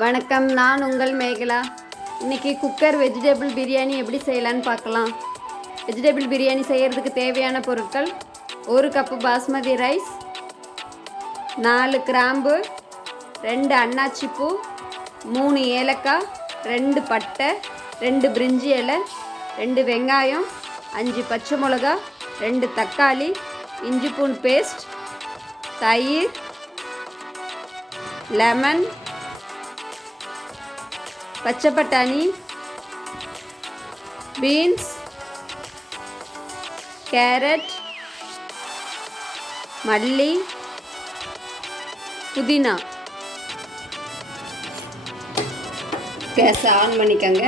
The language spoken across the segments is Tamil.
வணக்கம், நான் உங்கள் மேகலா. இன்றைக்கி குக்கர் வெஜிடபிள் பிரியாணி எப்படி செய்யலான்னு பார்க்கலாம். வெஜிடபிள் பிரியாணி செய்கிறதுக்கு தேவையான பொருட்கள்: 1 கப்பு பாஸ்மதி ரைஸ், 4 கிராம்பு, 2 அன்னாச்சிப்பூ, 3 ஏலக்காய், 2 பட்டை, 2 பிரிஞ்சி இலை, 2 வெங்காயம், 5 பச்சை மிளகா, 2 தக்காளி, இஞ்சி பூண்டு பேஸ்ட், தயிர், லெமன், பச்சை பட்டாணி, பீன்ஸ், கேரட், மல்லி, புதினா. கேஸ் ஆன் பண்ணிக்கோங்க.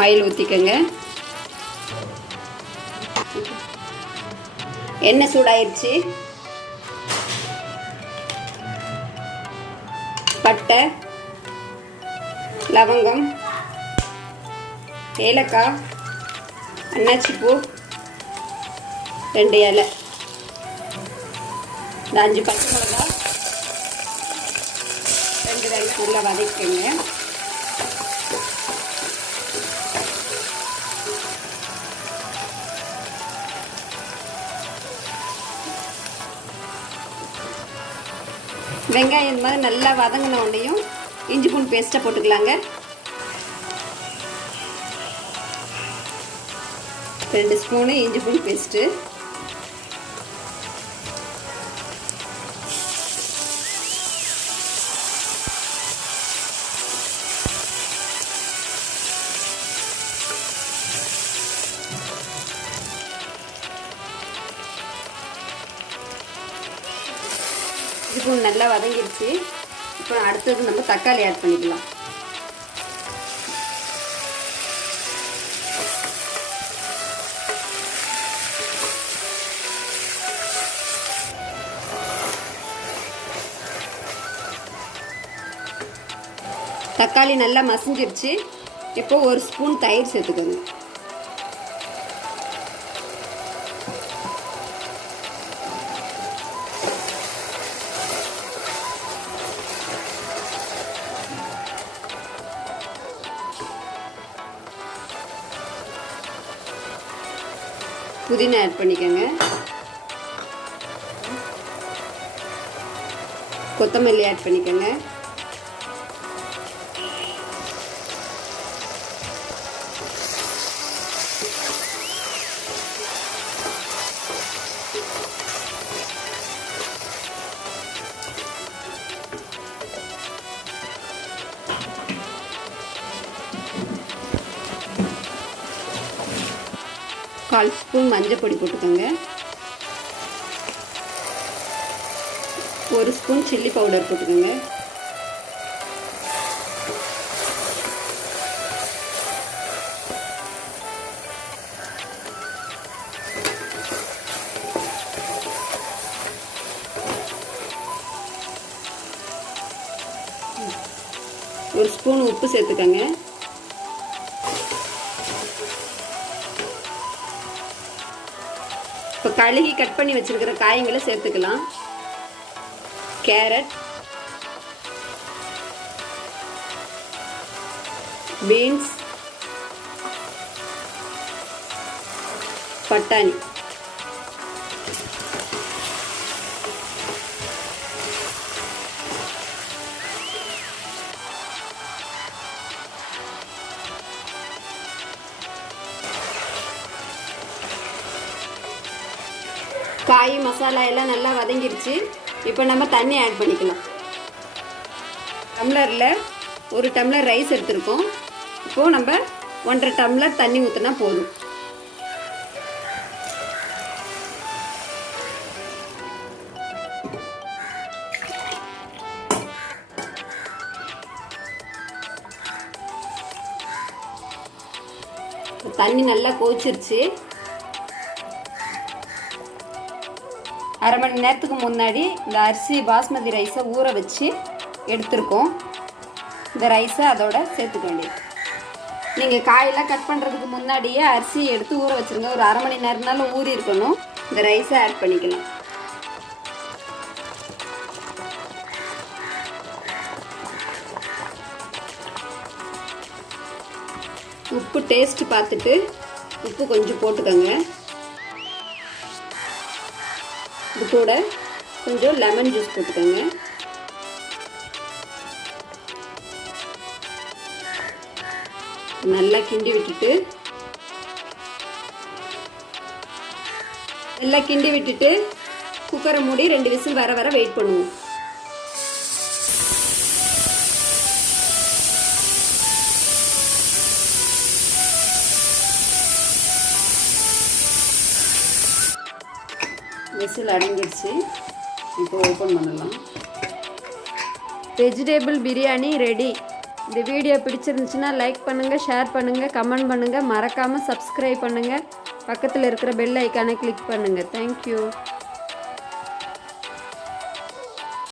ஆயில் ஊற்றிக்கோங்க. எண்ணெய் சூடாயிருச்சு. பட்டை, லவங்கம், ஏலக்காய், அன்னாச்சிப்பூ, 2 இலை, 5 பச்சை மிளகா, 2 ரைஸ் நல்லா வதக்கிக்கோங்க. வெங்காயம் இந்த மாதிரி நல்லா வதங்கின உடனேயும் இஞ்சி பூண்டு பேஸ்ட்டை போட்டுக்கலாங்க. 2 ஸ்பூனு இஞ்சி பூண்டு பேஸ்ட்டு. இது நல்லா வதங்கிடுச்சு. இப்போ அடுத்தது நம்ம தக்காளி ஆட் பண்ணிக்கலாம். தக்காளி நல்லா மசிஞ்சிருச்சு. இப்போ 1 ஸ்பூன் தயிர் சேர்த்துக்கோங்க. புதினா ஆட் பண்ணிக்கோங்க. கொத்தமல்லி ஆட் பண்ணிக்கோங்க. கால் ஸ்பூன் மஞ்சள் பொடி போட்டுக்கோங்க. 1 ஸ்பூன் சில்லி பவுடர் போட்டுக்கோங்க. ஒரு ஸ்பூன் உப்பு சேர்த்துக்கோங்க. இப்போ கழுகி கட் பண்ணி வச்சிருக்கிற காய்களை சேர்த்துக்கலாம். கேரட், பீன்ஸ், பட்டாணி, காய் மசாலா எல்லாம் நல்லா வதங்கிருச்சு. இப்போ நம்ம தண்ணி ஆட் பண்ணிக்கலாம். டம்ளரில் 1 டம்ளர் ரைஸ் எடுத்துருக்கோம். இப்போது நம்ம 1.5 டம்ளர் தண்ணி ஊற்றினா போதும். தண்ணி நல்லா கொதிச்சிருச்சு. 1/2 மணி நேரத்துக்கு முன்னாடி இந்த அரிசி பாஸ்மதி ரைஸை ஊற வச்சு எடுத்துருக்கோம். இந்த ரைஸை அதோட சேர்த்துக்க வேண்டியது. நீங்கள் காயெல்லாம் கட் பண்ணுறதுக்கு முன்னாடியே அரிசி எடுத்து ஊற வச்சுருங்க. ஒரு 1/2 மணி நேரம்னாலும் ஊறி இருக்கணும். இந்த ரைஸை ஆட் பண்ணிக்கலாம். உப்பு டேஸ்ட் பார்த்துட்டு உப்பு கொஞ்சம் போட்டுக்கோங்க. இது கூட கொஞ்சம் லெமன் ஜூஸ் போட்டுக்கோங்க. நல்லா கிண்டி விட்டுட்டு குக்கரை மூடி 2 விசில் வர வெயிட் பண்ணுவோம். விசில் அடங்கிடுச்சு. இப்போ ஓப்பன் பண்ணலாம். Vegetable biryani ready. இந்த வீடியோ பிடிச்சிருந்துச்சுன்னா லைக் பண்ணுங்கள், ஷேர் பண்ணுங்கள், கமெண்ட் பண்ணுங்கள். மறக்காமல் சப்ஸ்கிரைப் பண்ணுங்கள். பக்கத்தில் இருக்கிற பெல் ஐக்கானை கிளிக் பண்ணுங்கள். தேங்க்யூ.